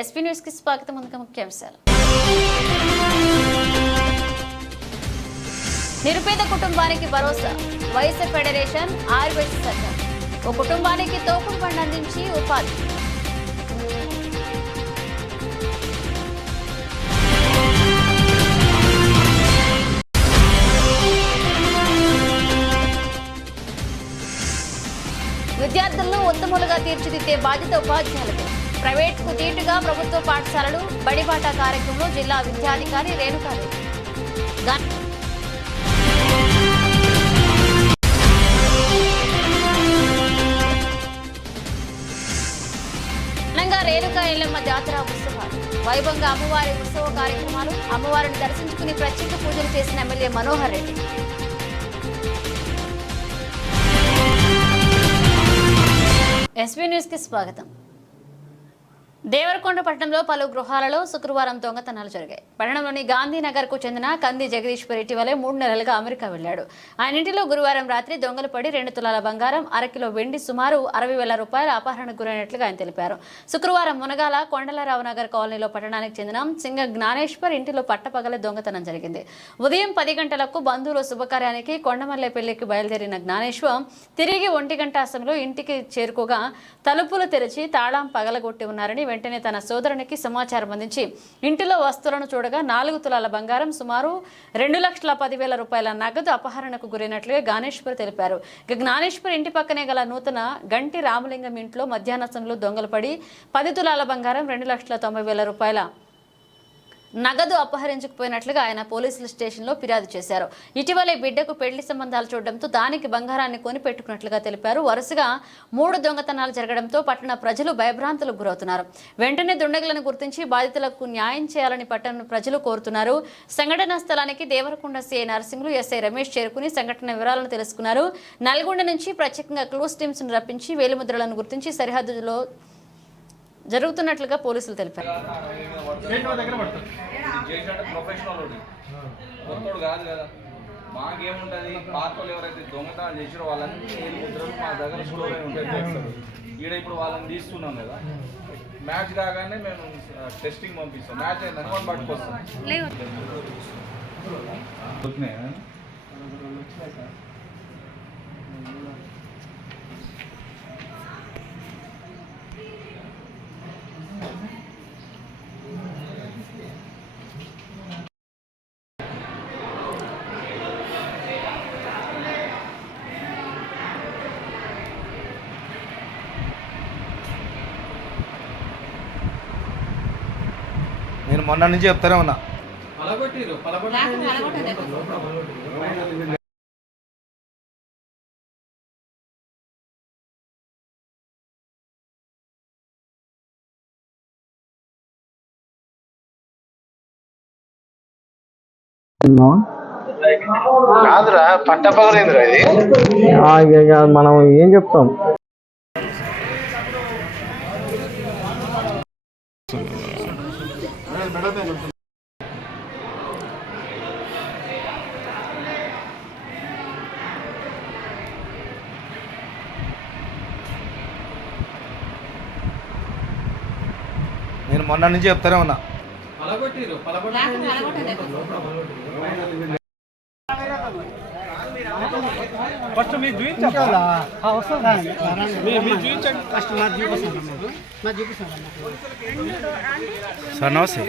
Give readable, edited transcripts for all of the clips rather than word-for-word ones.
SP news కి స్వాగతం. ముందుగా ముఖ్యాంశాలు. నిరుపేద కుటుంబానికి భరోసా. వైశ్య ఫెడరేషన్ ఆర్యవైశ్య సంఘం ఓ కుటుంబానికి తోపుడు బండి అందించి ఉపాధి. విద్యార్థులను ఉత్తములుగా తీర్చిదిద్దే బాధ్యత ఉపాధ్యాయులదే. ప్రైవేట్కు దీటుగా ప్రభుత్వ పాఠశాలలు బడిబాట కార్యక్రమంలో జిల్లా విద్యాధికారి రేణుకారెడ్డి. ఘనంగా రేణుకా ఎల్లమ్మ జాతర ఉత్సవాలు. వైభవంగా అమ్మవారి ఉత్సవ కార్యక్రమాలు. అమ్మవారిని దర్శించుకుని ప్రత్యేక పూజలు చేసిన MLA Manohar Reddy. SB news కి స్వాగతం. దేవరకొండ పట్టణంలో పలు గృహాలలో శుక్రవారం దొంగతనాలు జరిగాయి. పట్టణంలోని గాంధీనగర్ కు చెందిన కంది జగదీశ్వర్ ఇటీవలే 3 నెలలుగా అమెరికా వెళ్లాడు. ఆయన ఇంటిలో గురువారం రాత్రి దొంగలు పడి 2 తులాల బంగారం, 1/2 కిలో వెండి, సుమారు 60,000 రూపాయల అపహరణకు గురైనట్లుగా ఆయన తెలిపారు. శుక్రవారం మునగాల కొండలరావు నగర్ కాలనీలో పట్టణానికి చెందిన సింగ జ్ఞానేశ్వర్ ఇంటిలో పట్టపగలే దొంగతనం జరిగింది. ఉదయం 10 గంటలకు బంధువుల శుభకార్యానికి కొండమల్లె పెళ్లికి బయలుదేరిన జ్ఞానేశ్వర్ తిరిగి 1 గంట సమయంలో ఇంటికి చేరుకోగా తలుపులు తెరిచి తాళం పగలగొట్టి ఉన్నారని వెంటనే తన సోదరునికి సమాచారం అందించి ఇంటిలో వస్తువులను చూడగా 4 తులాల బంగారం, సుమారు 2,10,000 రూపాయల నగదు అపహరణకు గురైనట్లుగా జ్ఞానేశ్వర్ తెలిపారు. జ్ఞానేశ్వర్ ఇంటి పక్కనే గల నూతన గంటి రామలింగం ఇంట్లో మధ్యాహ్న సమయంలో దొంగలు పడి 10 తులాల బంగారం, 2,90,000 రూపాయల నగదు అపహరించుకుపోయినట్లుగా ఆయన పోలీసుల స్టేషన్లో ఫిర్యాదు చేశారు. ఇటీవలే బిడ్డకు పెళ్లి సంబంధాలు చూడడంతో దానికి బంగారాన్ని కొని పెట్టుకున్నట్లుగా తెలిపారు. వరుసగా 3 దొంగతనాలు జరగడంతో పట్టణ ప్రజలు భయభ్రాంతులకు గురవుతున్నారు. వెంటనే దుండగులను గుర్తించి బాధితులకు న్యాయం చేయాలని పట్టణ ప్రజలు కోరుతున్నారు. సంఘటనా స్థలానికి దేవరకొండ సిఐ నరసింహులు, ఎస్ఐ రమేష్ చేరుకుని సంఘటన వివరాలను తెలుసుకున్నారు. నల్గొండ నుంచి ప్రత్యేకంగా క్లూస్ టీమ్స్ ను రప్పించి వేలిముద్రలను గుర్తించి సరిహద్దులో జరుగుతున్నట్లుగా పోలీసులు తెలిపారు. మాకేముంటది, పార్టీలు ఎవరైతే దొంగతనాలు చేసారో వాళ్ళన్నీ ముద్రలు మా దగ్గర స్టోర్ అయి ఉంటాయి. ఈడ ఇప్పుడు వాళ్ళని తీస్తున్నాం కదా, మ్యాచ్ కాగానే మేము టెస్టింగ్ పంపిస్తాం. మ్యాచ్ అయిందని వాళ్ళు పట్టుకొస్తాం. నేను మొన్న నుంచి చెప్తానే ఉన్నా. కాదురా, పట్టపగలేదురా ఇది. మనం ఏం చెప్తాం? నేను మొన్న నుంచి చెప్తానే ఉన్నా. ఫస్ట్ మీరు చూపించండి. ఫస్ట్ నాకు చూపిస్తాను. సార్ నమస్తే.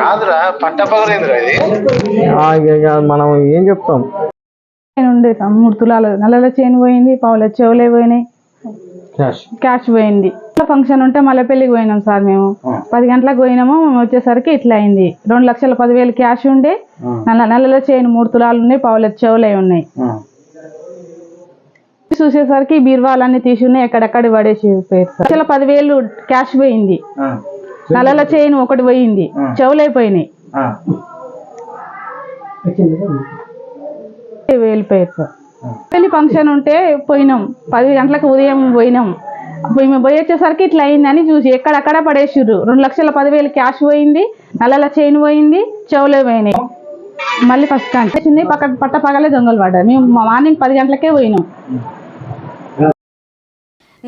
కాదురా, పట్టపగలేదురా ఇది. మనం ఏం చెప్తాం? ఉండే 3 తులాల నల్లల చైన్ పోయింది, పావుల చెవులే పోయినాయి, క్యాష్ పోయింది. ఫంక్షన్ ఉంటే మళ్ళీ పెళ్లికి పోయినాం సార్. మేము 10 గంటలకు పోయినాము. వచ్చేసరికి ఇట్లా అయింది. 2,10,000 క్యాష్ ఉండే, నల్లల చైన్ 3 తులాలు ఉన్నాయి, పావుల చెవులే ఉన్నాయి. చూసేసరికి బీర్వాలన్నీ తీసి ఉన్నాయి, ఎక్కడెక్కడ పడేసి 10,000 క్యాష్ పోయింది, నల్లల చైన్ ఒకటి పోయింది, చెవులైపోయినాయి. వెళ్ళిపోయారు సార్. పెళ్లి ఫంక్షన్ ఉంటే పోయినాం. 10 గంటలకు ఉదయం పోయినాం. మేము పోయి వచ్చేసరికి ఇట్లా అయిందని చూసి ఎక్కడక్కడ పడేసిర్రు. 2,10,000 క్యాష్ పోయింది, నల్లల చైన్ పోయింది, చెవులే పోయినాయి. మళ్ళీ ఫస్ట్ కంటే పట్ట పగలే దొంగలు పడ్డారు. మేము మార్నింగ్ 10 గంటలకే పోయినాం.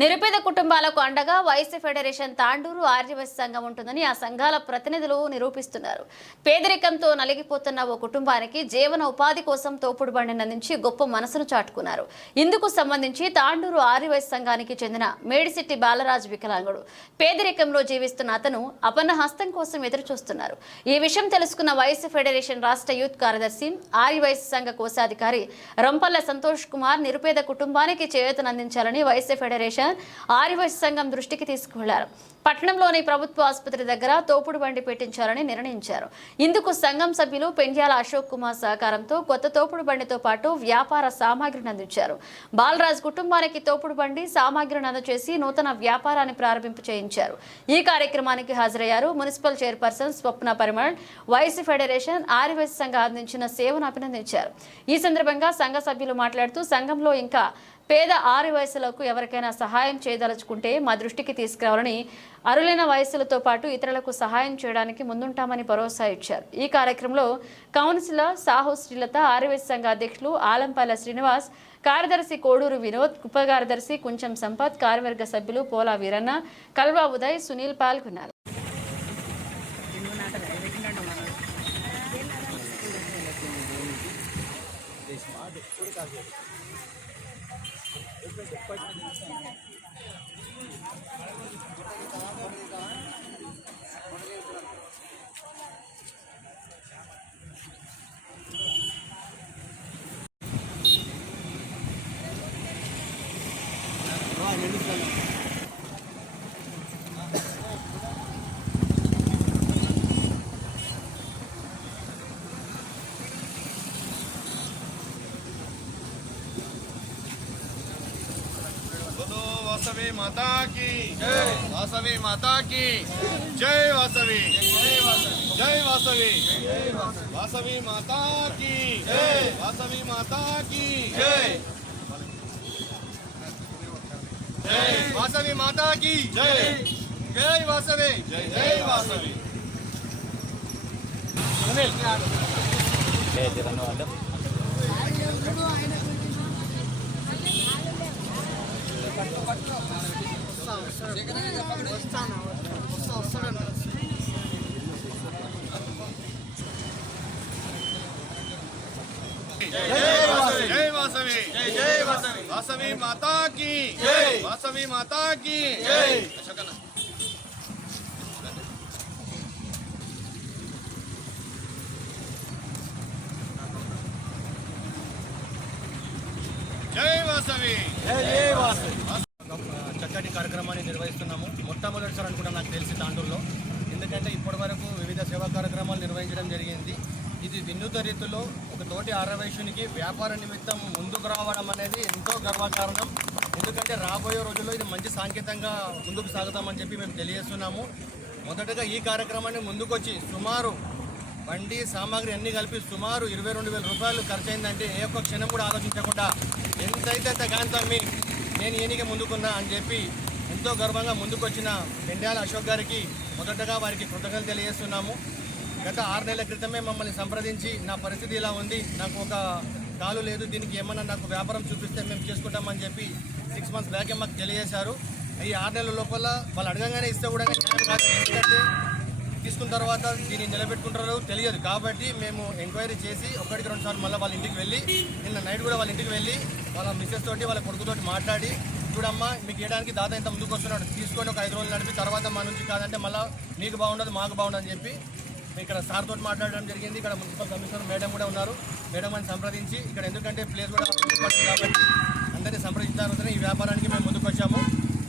నిరుపేద కుటుంబాలకు అండగా వైసీ ఫెడరేషన్ తాండూరు ఆర్యవైశ్య సంఘం ఉంటుందని ఆ సంఘాల ప్రతినిధులు నిరూపిస్తున్నారు. పేదరికంతో నలిగిపోతున్న ఓ కుటుంబానికి జీవన ఉపాధి కోసం తోపుడు బండిని అందించి గొప్ప మనసును చాటుకున్నారు. ఇందుకు సంబంధించి తాండూరు ఆర్యవైశ్య సంఘానికి చెందిన మేడిశెట్టి బాలరాజు వికలాంగుడు పేదరికంలో జీవిస్తున్న అతను అపన్న హస్తం కోసం ఎదురు చూస్తున్నారు. ఈ విషయం తెలుసుకున్న వైసీ ఫెడరేషన్ రాష్ట్ర యూత్ కార్యదర్శి ఆర్యవైశ్య సంఘ కోశాధికారి రంపల్ల సంతోష్ కుమార్ నిరుపేద కుటుంబానికి చేయూతనందించాలని వైసీ ఫెడరేషన్ ఆర్యవైశ్య సంఘం దృష్టికి తీసుకువెళ్లారు. పట్టణంలోని ప్రభుత్వ ఆసుపత్రి దగ్గర తోపుడు బండి పెట్టించాలని నిర్ణయించారు. ఇందుకు సంఘం సభ్యులు పెండ్యాల అశోక్ కుమార్ సహకారంతో కొత్త తోపుడు బండితో పాటు వ్యాపార సామాగ్రిని అందించారు. బాలరాజ్ కుటుంబానికి తోపుడు బండి సామాగ్రిని అందజేసి నూతన వ్యాపారాన్ని ప్రారంభింపు చేయించారు. ఈ కార్యక్రమానికి హాజరయ్యారు మున్సిపల్ చైర్పర్సన్ స్వప్న పరిమళ్. వైసీ ఫెడరేషన్ ఆర్యవైశ్య సంఘం అందించిన సేవను అభినందించారు. ఈ సందర్భంగా సంఘ సభ్యులు మాట్లాడుతూ సంఘంలో ఇంకా పేద ఆర్యవైశ్యులకు ఎవరికైనా సహాయం చేయదలుచుకుంటే మా దృష్టికి తీసుకురావాలని, అరులైన వయస్సులతో పాటు ఇతరులకు సహాయం చేయడానికి ముందుంటామని భరోసా ఇచ్చారు. ఈ కార్యక్రమంలో కౌన్సిలర్ సాహు శ్రీలత, ఆర్యవైశ్య సంఘ అధ్యక్షులు ఆలంపల్ల శ్రీనివాస్, కార్యదర్శి కోడూరు వినోద్, ఉప కార్యదర్శి కుంచెం సంపత్, కార్యవర్గ సభ్యులు పోలా వీరన్న, కల్వా ఉదయ్, సునీల్ పాల్గొన్నారు. वासवी माता की जय, वासवी माता की जय, वासवी जय, वासवी वासवी माता की जय, वासवी माता की जय, जय वासवी माता की जय, जय वासवी जय, जय वासवी। जय वासवी जय, जय वासवी वासवी माता की जय, वासवी माता की जय। జై వాసవి జై వాసవి చక్కటి కార్యక్రమాన్ని నిర్వహిస్తున్నాము. మొట్టమొదటిసారి అనుకుంటా నాకు తెలిసి తాండూరులో, ఎందుకంటే ఇప్పటి వరకు వివిధ సేవా కార్యక్రమాలు నిర్వహించడం జరిగింది. ఇది వినూత్న రీతిలో ఒక తోటి ఆర్యవైశ్యునికి వ్యాపార నిమిత్తం ముందుకు రావడం అనేది ఎంతో గర్వకారణం. ఎందుకంటే రాబోయే రోజుల్లో ఇది మంచి సాంకేతికంగా ముందుకు సాగుతామని చెప్పి మేము తెలియజేస్తున్నాము. మొదటగా ఈ కార్యక్రమాన్ని ముందుకొచ్చి సుమారు బండి సామాగ్రి అన్ని కలిపి సుమారు 22,000 రూపాయలు ఖర్చు అయిందంటే ఏ ఒక్క క్షణం కూడా ఆలోచించకుండా ఎంతైతే అంత కాంతో నేను ఈయనకి ముందుకున్నా అని చెప్పి ఎంతో గర్వంగా ముందుకొచ్చిన పెండ్యాల అశోక్ గారికి మొదటగా వారికి కృతజ్ఞతలు తెలియజేస్తున్నాము. గత 6 నెలల క్రితమే మమ్మల్ని సంప్రదించి నా పరిస్థితి ఇలా ఉంది, నాకు ఒక కాలు లేదు, దీనికి ఏమన్నా నాకు వ్యాపారం చూపిస్తే మేము చేసుకుంటామని చెప్పి 6 మంత్స్ బ్యాకే మాకు తెలియజేశారు. ఈ 6 నెలల లోపల వాళ్ళు అడగంగానే ఇస్తే కూడా న్యాయం కాదు, ఎందుకంటే తీసుకున్న తర్వాత దీన్ని నిలబెట్టుకుంటారో తెలియదు. కాబట్టి మేము ఎంక్వైరీ చేసి 1-2 సార్లు మళ్ళీ వాళ్ళ ఇంటికి వెళ్ళి, నిన్న నైట్ కూడా వాళ్ళ ఇంటికి వెళ్ళి వాళ్ళ మిస్సెస్ తోటి వాళ్ళ కొడుకుతోటి మాట్లాడి, చూడమ్మా మీకు వేయడానికి దాదా ఇంత ముందుకు వస్తున్నాడు, తీసుకొని ఒక 5 రోజులు నడిపి తర్వాత మా నుంచి కాదంటే మళ్ళీ మీకు బాగుండదు మాకు బాగుండదు అని చెప్పి ఇక్కడ సార్ తోటి మాట్లాడడం జరిగింది. ఇక్కడ మున్సిపల్ కమిషనర్ మేడం కూడా ఉన్నారు. మేడం అని సంప్రదించి ఇక్కడ ఎందుకంటే ప్లేస్ కూడా కాబట్టి అందరినీ సంప్రదించాలని ఈ వ్యాపారానికి మేము ముందుకు వచ్చాము.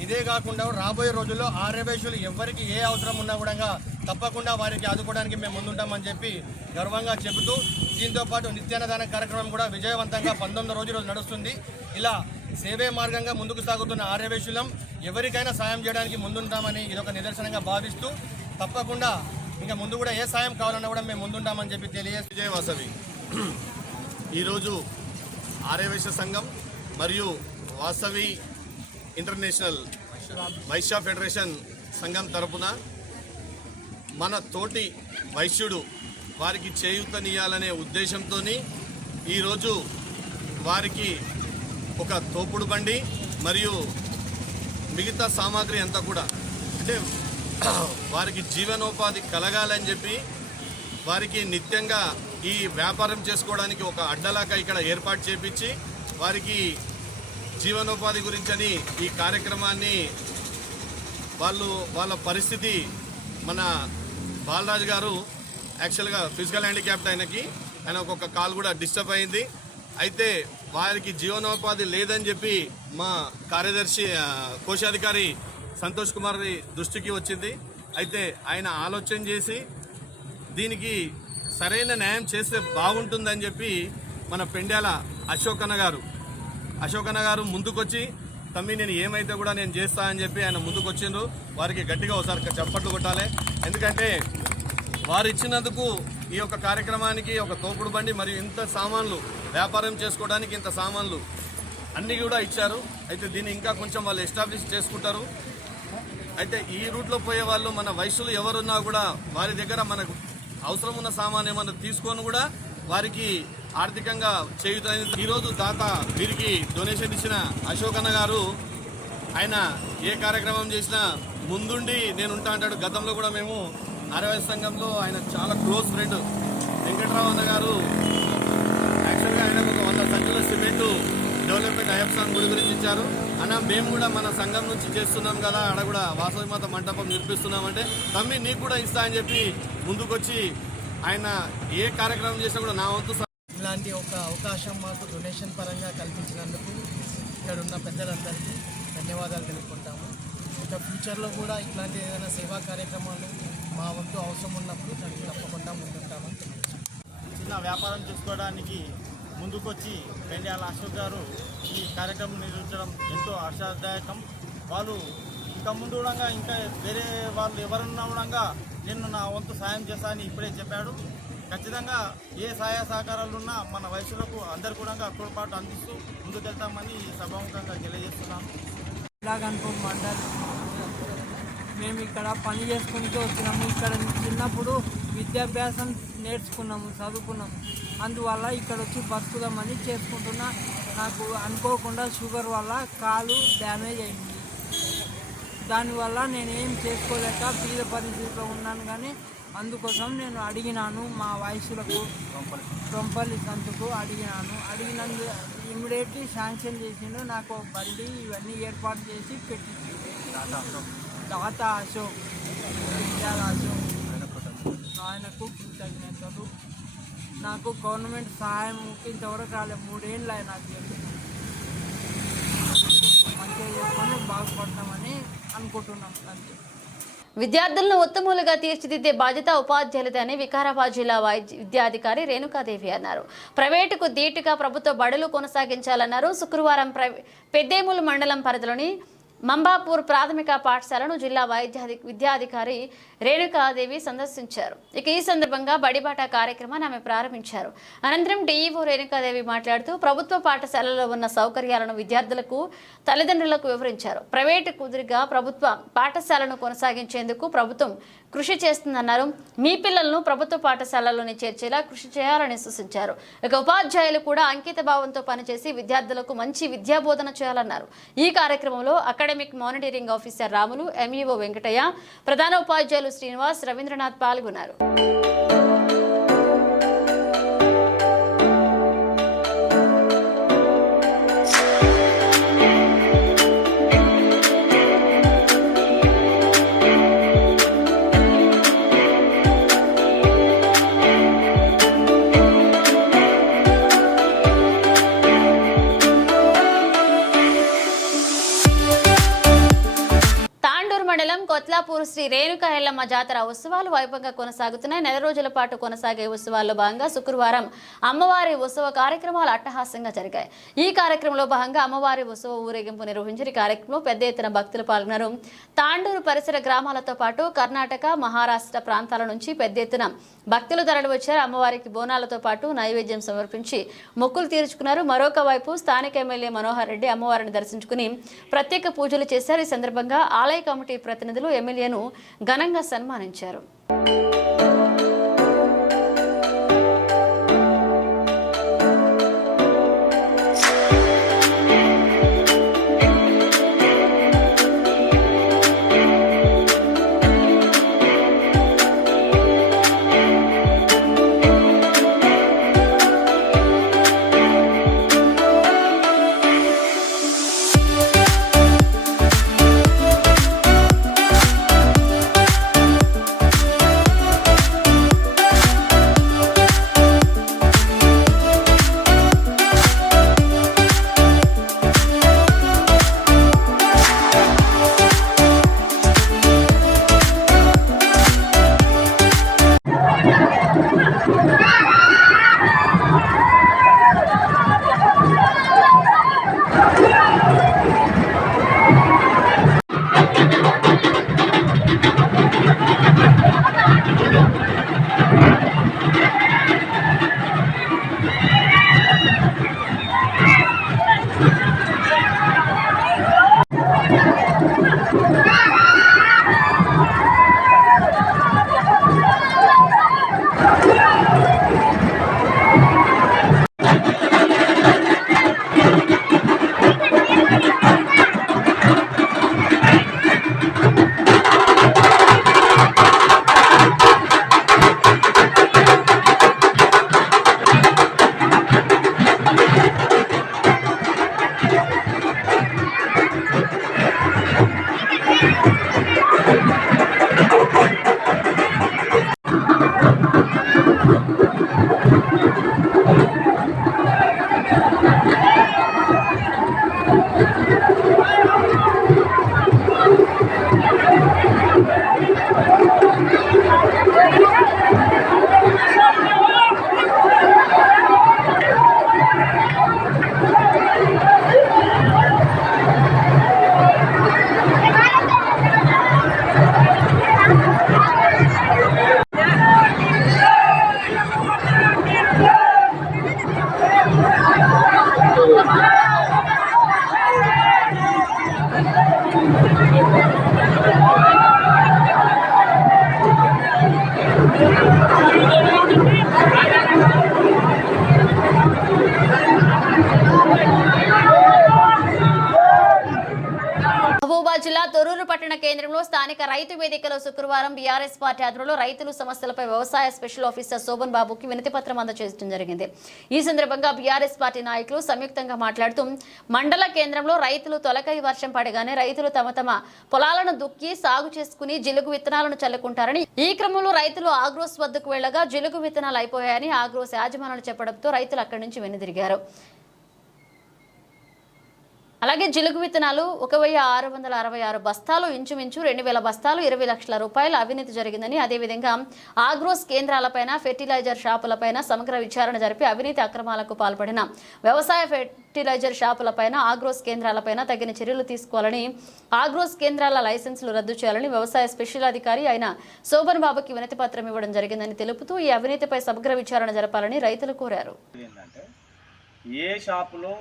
ఇదే కాకుండా రాబోయే రోజుల్లో ఆర్యవైశ్యులు ఎవరికి ఏ అవసరం ఉన్నా కూడా తప్పకుండా వారికి ఆదుకోవడానికి మేము ముందుంటామని చెప్పి గర్వంగా చెబుతూ, దీంతో పాటు నిత్యాన్నదాన కార్యక్రమం కూడా విజయవంతంగా 19 రోజులు నడుస్తుంది. ఇలా సేవే మార్గంగా ముందుకు సాగుతున్న ఆర్యవైశ్యులం ఎవరికైనా సాయం చేయడానికి ముందుంటామని ఇదొక నిదర్శనంగా భావిస్తూ, తప్పకుండా ఇంకా ముందు కూడా ఏ సాయం కావాలన్నా కూడా మేము ముందుంటామని చెప్పి తెలియజేసి జై వాసవి. ఈరోజు ఆర్యవైశ్య సంఘం మరియు వాసవి ఇంటర్నేషనల్ వైశ్య ఫెడరేషన్ సంఘం తరపున మన తోటి వైశ్యుడు వారికి చేయూతనియాలనే ఉద్దేశంతో ఈరోజు వారికి ఒక తోపుడు బండి మరియు మిగతా సామాగ్రి అంతా కూడా అంటే వారికి జీవనోపాధి కలగాలని చెప్పి వారికి నిత్యంగా ఈ వ్యాపారం చేసుకోవడానికి ఒక అడ్డలాగా ఇక్కడ ఏర్పాటు చేపించి వారికి జీవనోపాధి గురించని ఈ కార్యక్రమాన్ని వాళ్ళ పరిస్థితి మన బాలరాజు గారు యాక్చువల్గా ఫిజికల్ హ్యాండిక్యాప్ట్ ఆయన ఒక కాల్ కూడా డిస్టర్బ్ అయింది. అయితే వారికి జీవనోపాధి లేదని చెప్పి మా కార్యదర్శి కోశాధికారి సంతోష్ కుమార్ దృష్టికి వచ్చింది. అయితే ఆయన ఆలోచన చేసి దీనికి సరైన న్యాయం చేస్తే బాగుంటుందని చెప్పి మన పెండ్యాల అశోకన్న గారు ముందుకొచ్చి తమ్మి నేను ఏమైతే కూడా నేను చేస్తా అని చెప్పి ఆయన ముందుకు వచ్చిండ్రు. వారికి గట్టిగా ఒకసారి చప్పట్లు కొట్టాలి. ఎందుకంటే వారు ఇచ్చినందుకు ఈ యొక్క కార్యక్రమానికి ఒక తోపుడు బండి మరియు ఇంత సామాన్లు వ్యాపారం చేసుకోవడానికి ఇంత సామాన్లు అన్నీ కూడా ఇచ్చారు. అయితే దీన్ని ఇంకా కొంచెం వాళ్ళు ఎస్టాబ్లిష్ చేసుకుంటారు. అయితే ఈ రూట్లో పోయే వాళ్ళు మన వయసులు ఎవరున్నా కూడా వారి దగ్గర మనకు అవసరం ఉన్న సామాన్ ఏమన్నా తీసుకొని కూడా వారికి ఆర్థికంగా చేయుతాయి. ఈరోజు దాత వీరికి డొనేషన్ ఇచ్చిన అశోకన్న గారు ఆయన ఏ కార్యక్రమం చేసినా ముందుండి నేను ఉంటా అంటాడు. గతంలో కూడా మేము ఆర్యవైశ్య సంఘంలో ఆయన చాలా క్లోజ్ ఫ్రెండ్ వెంకటరావు అన్న గారు యాక్చువల్గా ఆయనకు ఒక 100 సంచుల సిమెంటు డెవలప్మెంట్ అయ్యప్ప గుడి గురించి ఇచ్చారు. అన్న మేము కూడా మన సంఘం నుంచి చేస్తున్నాం కదా, ఆడ కూడా వాసవి మాత మంటపం నిర్మిస్తున్నామంటే తమ్మి నీకు కూడా ఇస్తా అని చెప్పి ముందుకొచ్చి ఆయన ఏ కార్యక్రమం చేసినా కూడా నా వంతు ఇలాంటి ఒక అవకాశం మాకు డొనేషన్ పరంగా కల్పించినందుకు ఇక్కడ ఉన్న పెద్దలందరికీ ధన్యవాదాలు తెలుపుకుంటాము. ఇంకా ఫ్యూచర్లో కూడా ఇట్లాంటి ఏదైనా సేవా కార్యక్రమాలు మా వంతు అవసరం ఉన్నప్పుడు దానికి తప్పకుండా ముందుంటామని తెలియజేస్తాం. చిన్న వ్యాపారం చేసుకోవడానికి ముందుకొచ్చి పెండ్యాల అశోక్ గారు ఈ కార్యక్రమం నిర్వహించడం ఎంతో ఆశాదాయకం. వాళ్ళు ఇంకా ముందు కూడా ఇంకా వేరే వాళ్ళు ఎవరున్నా కూడా నేను నా వంతు సాయం చేస్తానని ఇప్పుడే చెప్పాడు. ఖచ్చితంగా ఏ సహాయ సహకారాలున్నా మన వయసులకు అందరు కూడా తోడ్పాటు అందిస్తూ ముందుకెళ్తామని సభాముఖంగా తెలియజేస్తున్నాను. ఇలాగనుకోం మండల్ మేము ఇక్కడ పని చేసుకుంటూ వచ్చినాము. ఇక్కడ చిన్నప్పుడు విద్యాభ్యాసం నేర్చుకున్నాము, చదువుకున్నాము. అందువల్ల ఇక్కడ వచ్చి బతుకుదామని చేసుకుంటున్నా. నాకు అనుకోకుండా షుగర్ వల్ల కాలు డ్యామేజ్ అయింది. దానివల్ల నేనేం చేసుకోలేక బీద పరిస్థితిలో ఉన్నాను. కానీ అందుకోసం నేను అడిగినాను మా వయసులకు రొంపల్లి సంతకు అడిగినందు ఇమ్మీడియట్లీ శాంక్షన్ చేసిండు. నాకు బండి ఇవన్నీ ఏర్పాటు చేసి పెట్టింది దాత అశోక్, విద్యాల అశోక్. ఆయనకు కృతజ్ఞతలు. నాకు గవర్నమెంట్ సహాయం ఇంతవరకు రాలేదు. 3 ఏళ్ళు ఆయన నాకు చెప్పి మంచిగా చేసుకొని బాగుపడతామని అనుకుంటున్నాం. అంతే. విద్యార్థులను ఉత్తములుగా తీర్చిదిద్దే బాధ్యత ఉపాధ్యాయులదని వికారాబాద్ జిల్లా విద్యాధికారి రేణుకాదేవి అన్నారు. ప్రైవేటుకు ధీటుగా ప్రభుత్వ బడులు కొనసాగించాలన్నారు. శుక్రవారం పెద్దేములు మండలం పరిధిలోని మంబాపూర్ ప్రాథమిక పాఠశాలను జిల్లా విద్యాధికారి రేణుకాదేవి సందర్శించారు. ఇక ఈ సందర్భంగా బడిబాట కార్యక్రమాన్ని ఆమె ప్రారంభించారు. అనంతరం డీఈఓ రేణుకాదేవి మాట్లాడుతూ ప్రభుత్వ పాఠశాలలో ఉన్న సౌకర్యాలను విద్యార్థులకు తల్లిదండ్రులకు వివరించారు. ప్రైవేటు కుదురుగా ప్రభుత్వ పాఠశాలను కొనసాగించేందుకు ప్రభుత్వం కృషి చేస్తుందన్నారు. మీ పిల్లలను ప్రభుత్వ పాఠశాలలోనే చేర్చేలా కృషి చేయాలని సూచించారు. ఇక ఉపాధ్యాయులు కూడా అంకిత భావంతో పనిచేసి విద్యార్థులకు మంచి విద్యాబోధన చేయాలన్నారు. ఈ కార్యక్రమంలో academic monitoring officer Ramulu, MEO Venkataiah, ప్రధాన ఉపాధ్యాయులు శ్రీనివాస్, రవీంద్రనాథ్ పాల్గొన్నారు. కొత్లాపూర్ శ్రీ శ్రీ రేణుకా ఎల్లమ్మ జాతర ఉత్సవాలు వైభవంగా కొనసాగుతున్నాయి. నెల రోజుల పాటు కొనసాగే ఉత్సవాల్లో భాగంగా శుక్రవారం అమ్మవారి ఉత్సవ కార్యక్రమాలు అట్టహాసంగా జరిగాయి. ఈ కార్యక్రమంలో భాగంగా అమ్మవారి ఉత్సవ ఊరేగింపు నిర్వహించిన కార్యక్రమంలో పెద్ద ఎత్తున భక్తులు పాల్గొన్నారు. తాండూరు పరిసర గ్రామాలతో పాటు కర్ణాటక, మహారాష్ట్ర ప్రాంతాల నుంచి పెద్ద ఎత్తున భక్తులు తరలి వచ్చారు. అమ్మవారికి బోనాలతో పాటు నైవేద్యం సమర్పించి మొక్కులు తీర్చుకున్నారు. మరొక వైపు స్థానిక ఎమ్మెల్యే మనోహర్ రెడ్డి అమ్మవారిని దర్శించుకుని ప్రత్యేక పూజలు చేశారు. ఈ సందర్భంగా ఆలయ కమిటీ ప్రతినిధులు ఎమ్మెల్యేను ఘనంగా సన్మానించారు. జిల్లా తొర్రూరు పట్టణ కేంద్రంలో స్థానిక రైతు వేదికలో శుక్రవారం బీఆర్ఎస్ పార్టీ ఆధ్వర్యంలో రైతుల సమస్యలపై వ్యవసాయ స్పెషల్ ఆఫీసర్ శోభన్ బాబుకి వినతి పత్రం అందజేయడం జరిగింది. ఈ సందర్భంగా బీఆర్ఎస్ పార్టీ నాయకులు సంయుక్తంగా మాట్లాడుతూ మండల కేంద్రంలో రైతులు తొలకరి వర్షం పడగానే రైతులు తమ పొలాలను దుక్కి సాగు చేసుకుని జిలుగు విత్తనాలను చల్లుకుంటారని, ఈ క్రమంలో రైతులు ఆగ్రోస్ వద్దకు వెళ్లగా జిలుగు విత్తనాలు అయిపోయాయని ఆగ్రోస్ యాజమానులు చెప్పడంతో రైతులు అక్కడి నుంచి వెనుదిరిగారు. అలాగే జిలుగు విత్తనాలు 1666 బస్తాలు, ఇంచుమించు 2000 బస్తాలు, 20 లక్షల రూపాయల అవినీతి జరిగిందని, అదేవిధంగా ఆగ్రోస్ కేంద్రాలపైన, ఫెర్టిలైజర్ షాపులపైన సమగ్ర విచారణ జరిపి అవినీతి అక్రమాలకు పాల్పడిన వ్యవసాయ ఫెర్టిలైజర్ షాపులపైన, ఆగ్రోస్ కేంద్రాలపైన తగిన చర్యలు తీసుకోవాలని, ఆగ్రోస్ కేంద్రాల లైసెన్సులు రద్దు చేయాలని వ్యవసాయ స్పెషల్ అధికారి అయిన శోభన్ బాబుకి వినతి పత్రం ఇవ్వడం జరిగిందని తెలుపుతూ ఈ అవినీతిపై సమగ్ర విచారణ జరపాలని రైతులు కోరారు. ఏ షాపులో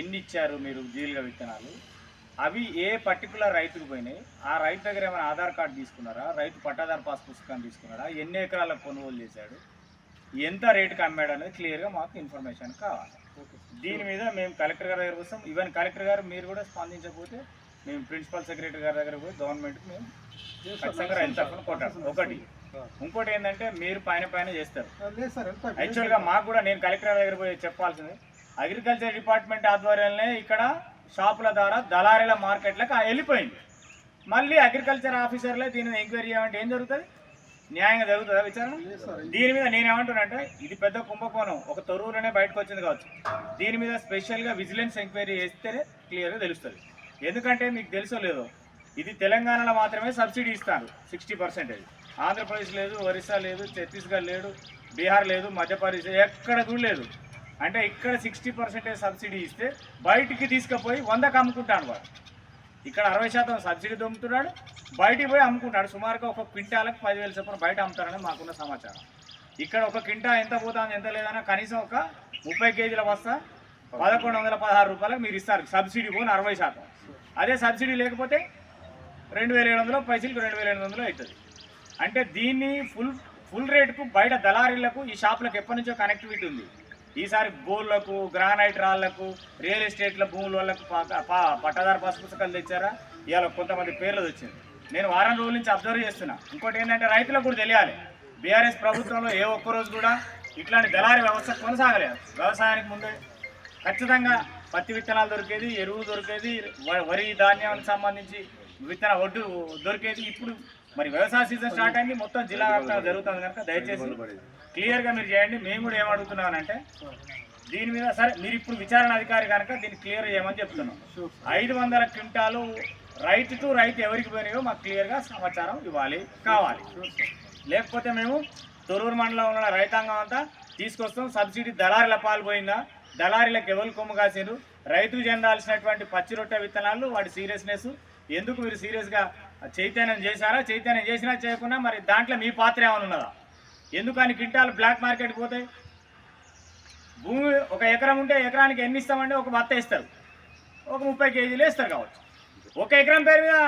ఎన్ని ఇచ్చారు మీరు జీలుగా విత్తనాలు, అవి ఏ పర్టికులర్ రైతుకు పోయినాయి, ఆ రైతు దగ్గర ఏమైనా ఆధార్ కార్డు తీసుకున్నారా, రైతు పట్టాదారు పాస్ పుస్తకం తీసుకున్నారా, ఎన్ని ఎకరాలకు కొనుగోలు చేశాడు, ఎంత రేటుకి అమ్మాడు అనేది క్లియర్గా మాకు ఇన్ఫర్మేషన్ కావాలి. దీని మీద మేము కలెక్టర్ గారి దగ్గర వస్తాం. ఈవెన్ కలెక్టర్ గారు మీరు కూడా స్పందించకపోతే మేము ప్రిన్సిపల్ సెక్రటరీ గారి దగ్గర పోయి గవర్నమెంట్కి మేము ఖచ్చితంగా రైతు తరఫున కొట్టాలి. ఒకటి. ఇంకోటి ఏంటంటే మీరు పైన చేస్తారు. యాక్చువల్గా మాకు కూడా నేను కలెక్టర్ దగ్గర పోయి చెప్పాల్సింది, అగ్రికల్చర్ డిపార్ట్మెంట్ ఆధ్వర్యంలో ఇక్కడ షాపుల ద్వారా దళారీల మార్కెట్లకు వెళ్ళిపోయింది. మళ్ళీ అగ్రికల్చర్ ఆఫీసర్లే దీని మీద ఎంక్వైరీ చేయమంటే ఏం జరుగుతుంది? న్యాయంగా జరుగుతుందా విచారణ? దీని మీద నేనేమంటున్నానంటే ఇది పెద్ద కుంభకోణం ఒక తొర్రూరులోనే బయటకు వచ్చింది కావచ్చు. దీని మీద స్పెషల్గా విజిలెన్స్ ఎంక్వైరీ చేస్తేనే క్లియర్గా తెలుస్తుంది. ఎందుకంటే మీకు తెలుసో లేదో ఇది తెలంగాణలో మాత్రమే సబ్సిడీ ఇస్తారు 60%. ఆంధ్రప్రదేశ్ లేదు, ఒరిస్సా లేదు, ఛత్తీస్గఢ్ లేదు, బీహార్ లేదు, మధ్యప్రదేశ్ ఎక్కడ చూడలేదు. అంటే ఇక్కడ 60% సబ్సిడీ ఇస్తే బయటికి తీసుకుపోయి 100కి అమ్ముకుంటాడు వాడు. ఇక్కడ 60% సబ్సిడీ దొమ్ముతున్నాడు, బయటికి పోయి అమ్ముకుంటాడు. సుమారుగా ఒక క్వింటాలకు 10,000 చొప్పున బయట అమ్ముతారని మాకున్న సమాచారం. ఇక్కడ ఒక క్వింటా ఎంత పోతుంది ఎంత లేదన్నా కనీసం ఒక 30 కేజీల బస్తా 1,116 రూపాయలకు మీరు ఇస్తారు సబ్సిడీ పోని 60%. అదే సబ్సిడీ లేకపోతే 2,700 పైసలకు 2,800 అవుతుంది. అంటే దీన్ని ఫుల్ రేటుకు బయట దళారీలకు ఈ షాపులకు ఎప్పటి నుంచో కనెక్టివిటీ ఉంది. ఈసారి గోళ్లకు, గ్రానైట్ రాళ్లకు, రియల్ ఎస్టేట్ల భూముల వాళ్ళకు పట్టాదారు పాస్ పుస్తకాలు తెచ్చారా, ఇవాళ కొంతమంది పేర్లు వచ్చింది. నేను వారం రోజుల నుంచి అబ్జర్వ్ చేస్తున్నా. ఇంకోటి ఏంటంటే రైతులకు కూడా తెలియాలి, బీఆర్ఎస్ ప్రభుత్వంలో ఏ ఒక్కరోజు కూడా ఇట్లాంటి దళారీ వ్యవస్థ కొనసాగలేదు. వ్యవసాయానికి ముందు ఖచ్చితంగా పత్తి విత్తనాలు దొరికేది, ఎరువు దొరికేది, వరి ధాన్యానికి సంబంధించి విత్తన ఒడ్డు దొరికేది. ఇప్పుడు మరి వ్యవసాయ సీజన్ స్టార్ట్ అయింది, మొత్తం జిల్లా వ్యాప్తంగా జరుగుతుంది కనుక దయచేసి క్లియర్గా మీరు చేయండి. మేము కూడా ఏమడుగుతున్నామనంటే దీని మీద సరే మీరు ఇప్పుడు విచారణ అధికారి కనుక దీన్ని క్లియర్ చేయమని చెప్తున్నాం. 500 క్వింటాలు రైతు టు రైతు ఎవరికి పోయినాయో మాకు క్లియర్గా సమాచారం కావాలి. లేకపోతే మేము తొర్రూరు మండలంలో ఉన్న రైతాంగం అంతా తీసుకొస్తాం. సబ్సిడీ దళారీల పాల్పోయిందా, దళారీలకు ఎవరు కొమ్ము కాసారు, రైతుకు చెందాల్సినటువంటి పచ్చి రొట్టె విత్తనాలు వాటి సీరియస్నెస్ ఎందుకు మీరు సీరియస్గా చైతన్యం చేశారా, చైతన్యం చేసినా చేయకుండా మరి దాంట్లో మీ పాత్ర ఏమైనా ఉన్నదా? ఎందుకని క్వింటాలు బ్లాక్ మార్కెట్కి పోతాయి? భూమి ఒక ఎకరం ఉంటే ఎకరానికి ఎన్ని ఇస్తామంటే ఒక బత్త ఇస్తారు, ఒక 30 కేజీలు వేస్తారు కావచ్చు. ఒక ఎకరం పేరు మీద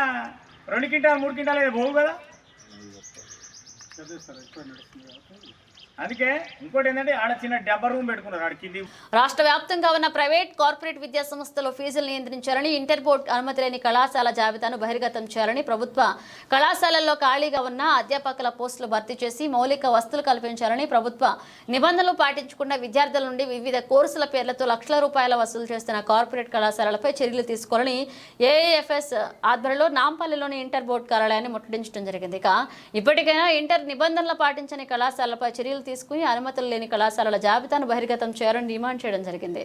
2 క్వింటాలు 3 క్వింటాలు అయితే పోవు కదా. అందుకే ఇంకోటి ఏంటంటే ఆడ చిన్న డబ్బా రూమ్ పెట్టుకున్నారు ఆడ కింది. రాష్ట్ర వ్యాప్తంగా ఉన్న ప్రైవేట్, కార్పొరేట్ విద్యా సంస్థలు ఫీజులు నియంత్రించాలని, ఇంటర్ బోర్డు అనుమతి లేని కళాశాల జాబితాను బహిర్గతం చేయాలని, ప్రభుత్వ కళాశాలల్లో ఖాళీగా ఉన్న అధ్యాపకుల పోస్టులు భర్తీ చేసి మౌలిక వసతులు కల్పించాలని, ప్రభుత్వ నిబంధనలు పాటించకుండా విద్యార్థుల నుండి వివిధ కోర్సుల పేర్లతో లక్షల రూపాయల వసూలు చేస్తున్న కార్పొరేట్ కళాశాలలపై చర్యలు తీసుకోవాలని ఏఏఎఫ్ఎస్ ఆధ్వర్యంలో నాంపల్లిలోని ఇంటర్ బోర్డు కార్యాలయాన్ని ముట్టడించడం జరిగింది. ఇక ఇప్పటికైనా ఇంటర్ నిబంధనలు పాటించని కళాశాలపై చర్యలు తీసుకుని అనుమతులు లేని కళాశాలల జాబితాను బహిర్గతం చేయాలని డిమాండ్ చేయడం జరిగింది.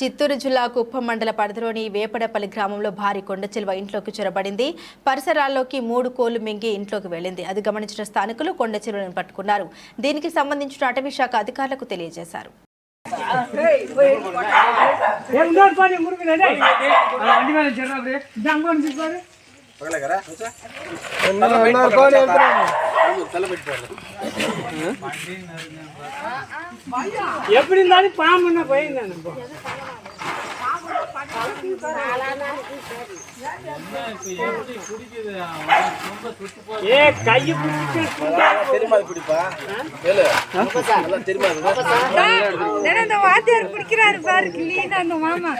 చిత్తూరు జిల్లా కుప్పం మండల పరిధిలోని వేపడపల్లి గ్రామంలో భారీ కొండచిలువ ఇంట్లోకి చొరబడింది. పరిసరాల్లోకి 3 కోళ్లు మింగి ఇంట్లోకి వెళ్లింది. అది గమనించిన స్థానికులు కొండచిలువను పట్టుకున్నారు. దీనికి సంబంధించిన అటవీ శాఖ అధికారులకు తెలియజేశారు. ఎప్పుడు పాము పోయిందని ఏ కయ్యి பிடிக்கிறாரு பாரு கிளீனா அந்த மாமா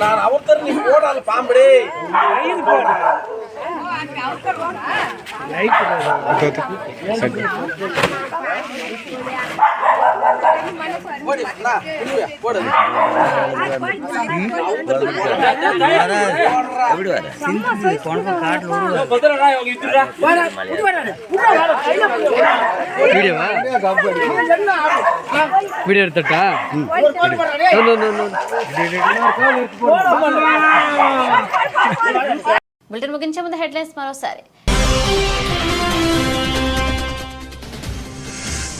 நான் அவர்த்தர் நீ போடாத பாம்படே వీడియో ఎడతట్టా బులెటిన్ ముగించే ముందు హెడ్లైన్స్ మరోసారి.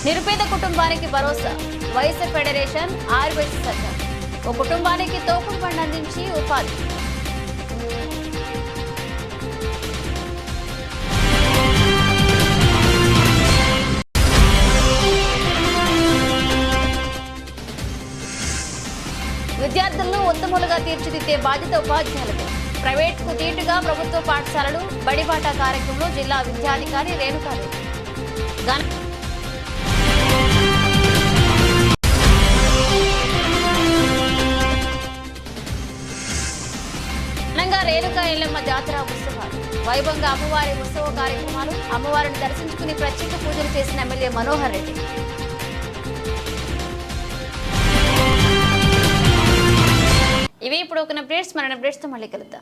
నిరుపేద కుటుంబానికి భరోసా, వైశ్య ఫెడరేషన్ ఆర్బిట్ సంఘం. ఓ కుటుంబానికి తోపుడు బండి అందించి ఉపాధి. విద్యార్థులను ఉత్తములుగా తీర్చిదిద్దే బాధ్యత ఉపాధ్యాయులదే. ప్రైవేట్కు దీటుగా ప్రభుత్వ పాఠశాలలు బడిబాట కార్యక్రమంలో జిల్లా విద్యాధికారి రేణుకాదేవి. ఘనంగా రేణుకా ఎల్లమ్మ జాతర ఉత్సవాలు. వైభవంగా అమ్మవారి ఉత్సవ కార్యక్రమాలు. అమ్మవారిని దర్శించుకుని ప్రత్యేక పూజలు చేసిన ఎమ్మెల్యే మనోహర్ రెడ్డి. ఇవి ఇప్పుడు ఒక అప్డేట్స్. మన అప్డేట్స్తో మళ్ళీ కలుద్దాం.